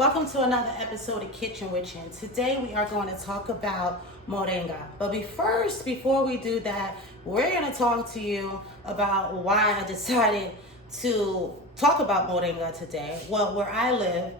Welcome to another episode of Kitchen Witchyn. Today we are going to talk about Moringa. But before we do that, we're going to talk to you about why I decided to talk about Moringa today. Well, where I live,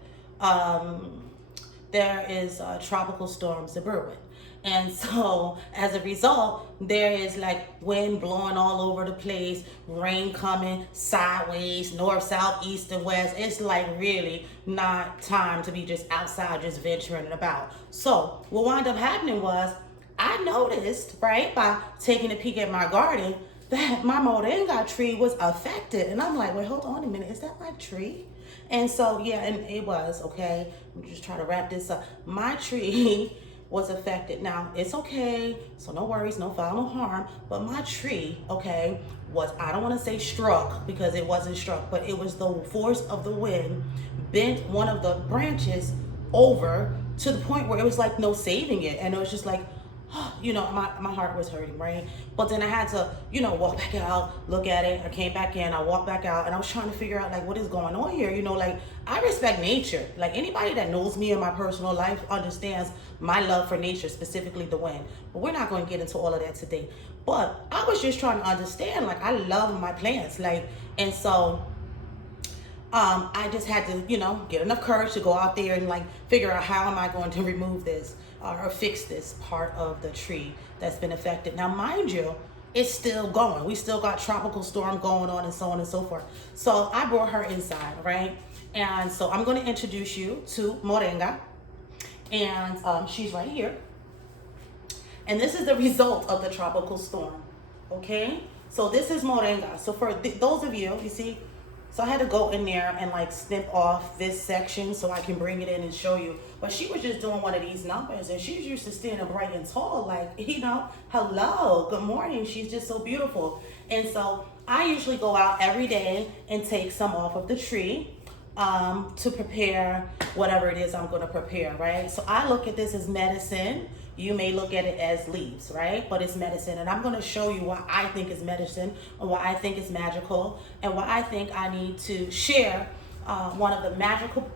there is tropical storms brewing. And so as a result, there is like wind blowing all over the place, rain coming sideways, north, south, east, and west. It's like really not time to be just outside, just venturing about. So what wound up happening was I noticed, right, by taking a peek at my garden, that my moringa tree was affected. And I'm like, wait, hold on a minute, is that my tree? And so, yeah, and it was, okay. I'm just trying to wrap this up. My tree was affected. Now, it's okay, so no worries, no foul, no harm, but my tree, okay, was, I don't want to say struck because it wasn't struck, but it was the force of the wind bent one of the branches over to the point where it was like no saving it. And it was just like, my heart was hurting, right? But then I had to, walk back out, look at it. I came back in, I walked back out, and I was trying to figure out, like, what is going on here? Like, I respect nature. Like, anybody that knows me in my personal life understands my love for nature, specifically the wind. But we're not going to get into all of that today. But I was just trying to understand, like, I love my plants, like, and so I just had to, get enough courage to go out there and like figure out how am I going to remove this or fix this part of the tree that's been affected. Now, mind you, it's still going. We still got tropical storm going on and so on and so forth. So I brought her inside, right? And so I'm going to introduce you to Moringa, and she's right here. And this is the result of the tropical storm, okay? So this is Moringa. So for those of you, you see, so I had to go in there and like snip off this section so I can bring it in and show you. But she was just doing one of these numbers, and she's used to standing bright and tall, like, hello, good morning. She's just so beautiful. And so I usually go out every day and take some off of the tree to prepare whatever it is I'm going to prepare, right? So I look at this as medicine. You may look at it as leaves, right? But it's medicine. And I'm going to show you why I think is medicine and why I think it's magical and why I think I need to share one of the magical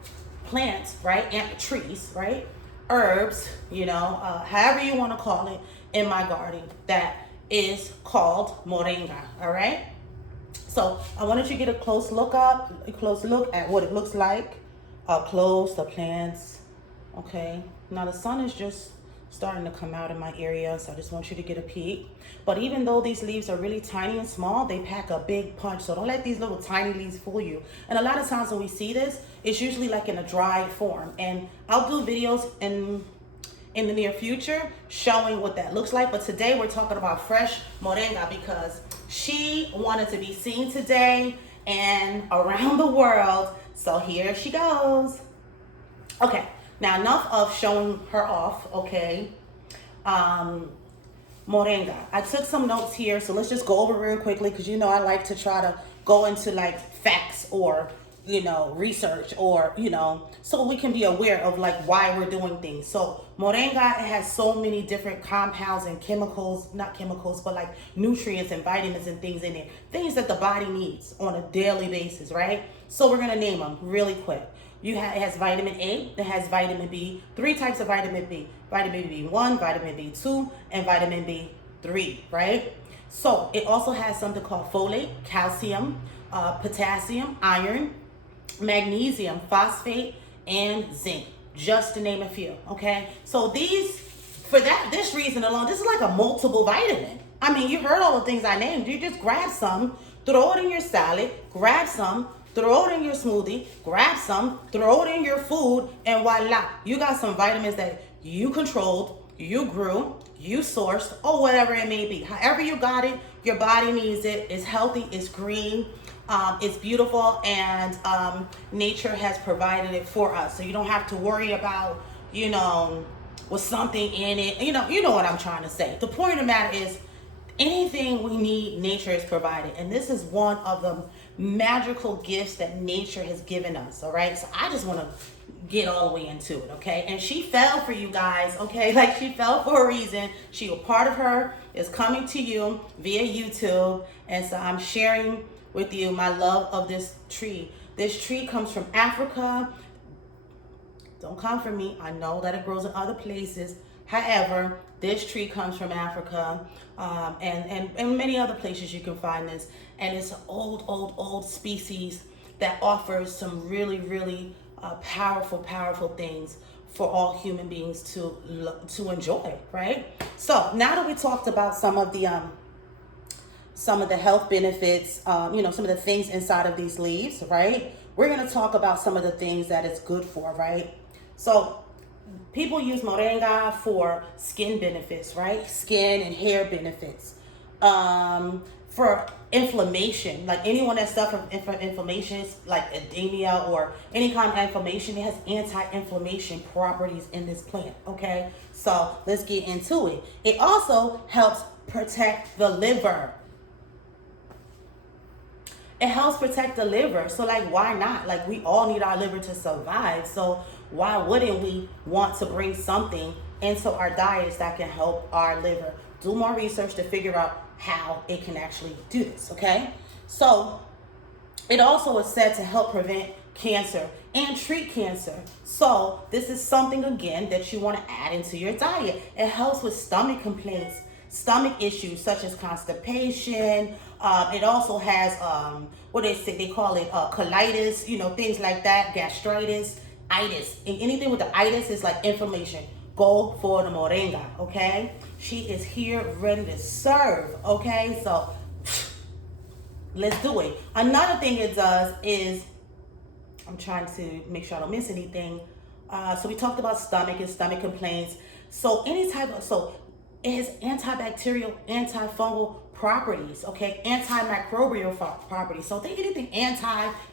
plants, right? And trees, right? Herbs, however you want to call it, in my garden that is called Moringa, all right? So I wanted you to get a close look at what it looks like, close the plants, okay? Now the sun is just starting to come out in my area, so I just want you to get a peek. But even though these leaves are really tiny and small, they pack a big punch, so don't let these little tiny leaves fool you. And a lot of times when we see this, it's usually like in a dried form, and I'll do videos in the near future showing what that looks like. But today we're talking about fresh moringa because she wanted to be seen today and around the world, so here she goes. Okay, now enough of showing her off, okay? Moringa. I took some notes here, so let's just go over real quickly because I like to try to go into like facts or research or so we can be aware of like why we're doing things. So moringa has so many different compounds and chemicals, not chemicals, but like nutrients and vitamins and things in it, things that the body needs on a daily basis, right? So we're gonna name them really quick. It has vitamin A, it has vitamin B, 3 types of vitamin B, vitamin B1, vitamin B2, and vitamin B3, right? So it also has something called folate, calcium, potassium, iron, magnesium, phosphate, and zinc, just to name a few, okay? So this reason alone, this is like a multiple vitamin. I mean, you heard all the things I named. You just grab some, throw it in your salad, grab some, throw it in your smoothie, grab some, throw it in your food, and voila, you got some vitamins that you controlled, you grew, you sourced, or whatever it may be. However you got it, your body needs it. It's healthy, it's green, it's beautiful, and nature has provided it for us. So you don't have to worry about, with something in it. You know what I'm trying to say. The point of the matter is, anything we need, nature has provided. And this is one of the magical gifts that nature has given us, all right? So I just want to get all the way into it, okay? And she fell for you guys, okay? Like, she fell for a reason. A part of her is coming to you via YouTube. And so I'm sharing with you my love of this tree. This tree comes from Africa. Don't come for me. I know that it grows in other places. However, this tree comes from Africa, and many other places you can find this. And it's an old species that offers some really powerful things for all human beings to enjoy, right? So now that we talked about some of the health benefits, some of the things inside of these leaves, right? We're going to talk about some of the things that it's good for, right? So people use moringa for skin benefits, right? Skin and hair benefits. For inflammation, like anyone that suffers from inflammation, like edema or any kind of inflammation, it has anti-inflammation properties in this plant, okay? So let's get into it. It also helps protect the liver. It helps protect the liver. So like, why not? Like, we all need our liver to survive. So why wouldn't we want to bring something into our diets that can help our liver? Do more research to figure out how it can actually do this, okay? So it also is said to help prevent cancer and treat cancer. So this is something, again, that you want to add into your diet. It helps with stomach complaints, stomach issues such as constipation. It also has what they call it, colitis, things like that, gastritis, itis. And anything with the itis is like inflammation. Go for the moringa, okay? She is here ready to serve, okay? So let's do it. Another thing it does is, I'm trying to make sure I don't miss anything. So we talked about stomach and stomach complaints. So it has antibacterial, antifungal properties, okay? Antimicrobial properties. So think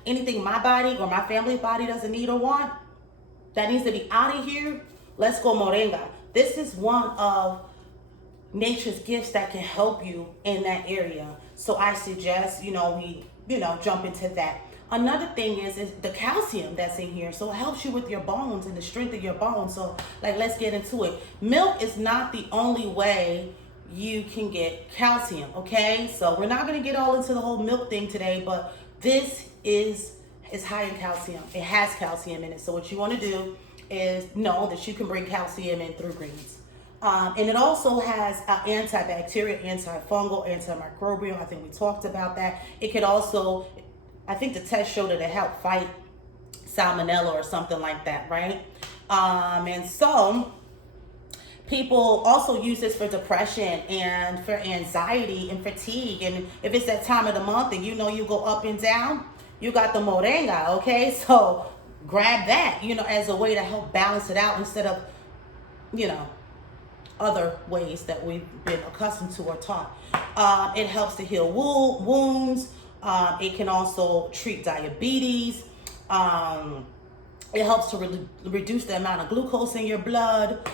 anything my body or my family's body doesn't need or want, that needs to be out of here, let's go moringa. This is one of nature's gifts that can help you in that area. So I suggest, we jump into that. Another thing is the calcium that's in here. So it helps you with your bones and the strength of your bones. So let's get into it. Milk is not the only way you can get calcium, okay? So we're not going to get all into the whole milk thing today, but this is high in calcium. It has calcium in it. So what you want to do is know that you can bring calcium in through greens. And it also has antibacterial, antifungal, antimicrobial. I think we talked about that. It could also, I think the test showed that it helped fight salmonella or something like that, right? And so people also use this for depression and for anxiety and fatigue. And if it's that time of the month and you go up and down, you got the moringa, okay? So grab that, as a way to help balance it out instead of, other ways that we've been accustomed to or taught. It helps to heal wounds. It can also treat diabetes. It helps to reduce the amount of glucose in your blood.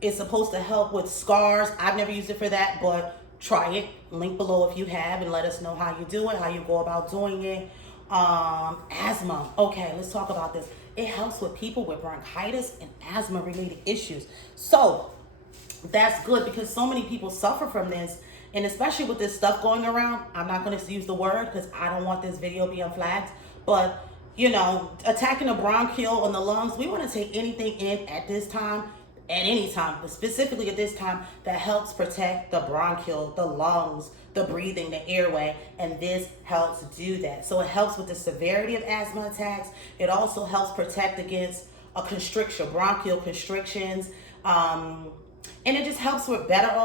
It's supposed to help with scars. I've never used it for that, but try it. Link below if you have, and let us know how you do it, how you go about doing it. Asthma. Okay, let's talk about this. It helps with people with bronchitis and asthma related issues. So that's good because so many people suffer from this. And especially with this stuff going around, I'm not going to use the word because I don't want this video being flagged. But, attacking the bronchial and the lungs, we want to take anything in at this time, at any time, but specifically at this time, that helps protect the bronchial, the lungs, the breathing, the airway, and this helps do that. So it helps with the severity of asthma attacks. It also helps protect against a constriction, bronchial constrictions, and it just helps with better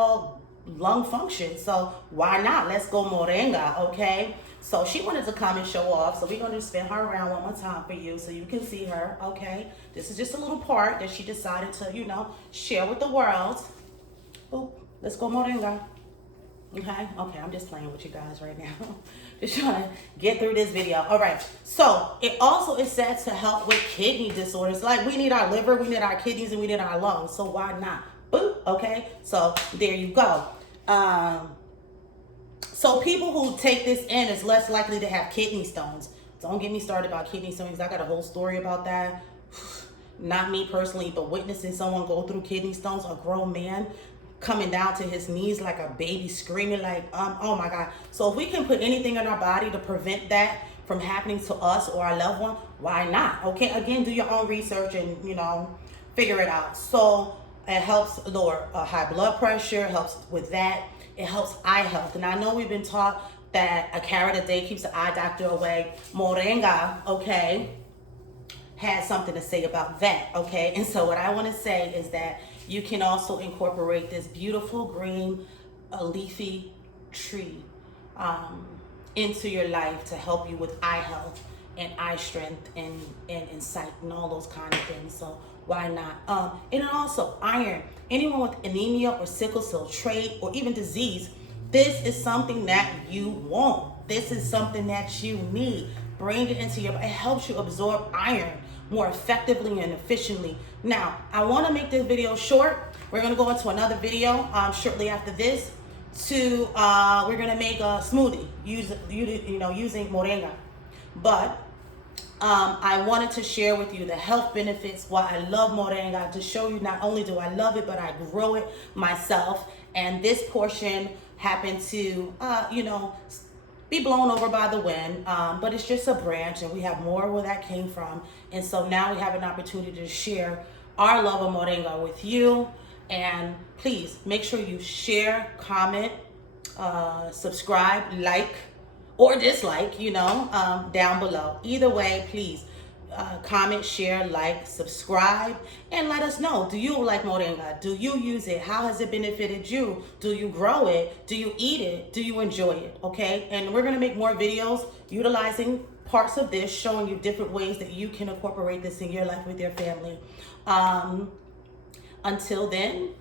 lung function. So why not? Let's go moringa, okay? So she wanted to come and show off, so we're going to spin her around one more time for you so you can see her, okay? This is just a little part that she decided to, share with the world. Oh, let's go moringa. Okay, I'm just playing with you guys right now. Just trying to get through this video. All right, so it also is said to help with kidney disorders. Like, we need our liver, we need our kidneys, and we need our lungs. So why not? Boop, okay? So there you go. So people who take this in is less likely to have kidney stones. Don't get me started about kidney stones. I got a whole story about that. Not me personally, but witnessing someone go through kidney stones, a grown man coming down to his knees like a baby, screaming like, oh my God. So if we can put anything in our body to prevent that from happening to us or our loved one, why not? Okay, again, do your own research and, figure it out. So it helps lower high blood pressure, helps with that. It helps eye health. And I know we've been taught that a carrot a day keeps the eye doctor away. Moringa, okay, has something to say about that, okay? And so what I want to say is that you can also incorporate this beautiful green leafy tree into your life to help you with eye health and eye strength and sight and all those kind of things. So why not? And also iron. Anyone with anemia or sickle cell trait or even disease, this is something that you want. This is something that you need. Bring it into your body. It helps you absorb iron more effectively and efficiently. Now, I want to make this video short. We're going to go into another video shortly after this. We're going to make a smoothie using moringa. But I wanted to share with you the health benefits, why I love moringa, to show you not only do I love it, but I grow it myself. And this portion happened to, be blown over by the wind, but it's just a branch, and we have more where that came from. And so now we have an opportunity to share our love of moringa with you. And please make sure you share, comment, subscribe, like, or dislike, down below. Either way, please comment, share, like, subscribe, and let us know. Do you like moringa? Do you use it? How has it benefited you? Do you grow it? Do you eat it? Do you enjoy it? Okay, and we're gonna make more videos utilizing parts of this, showing you different ways that you can incorporate this in your life with your family. Until then,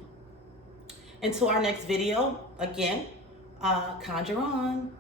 until our next video, again, conjure on.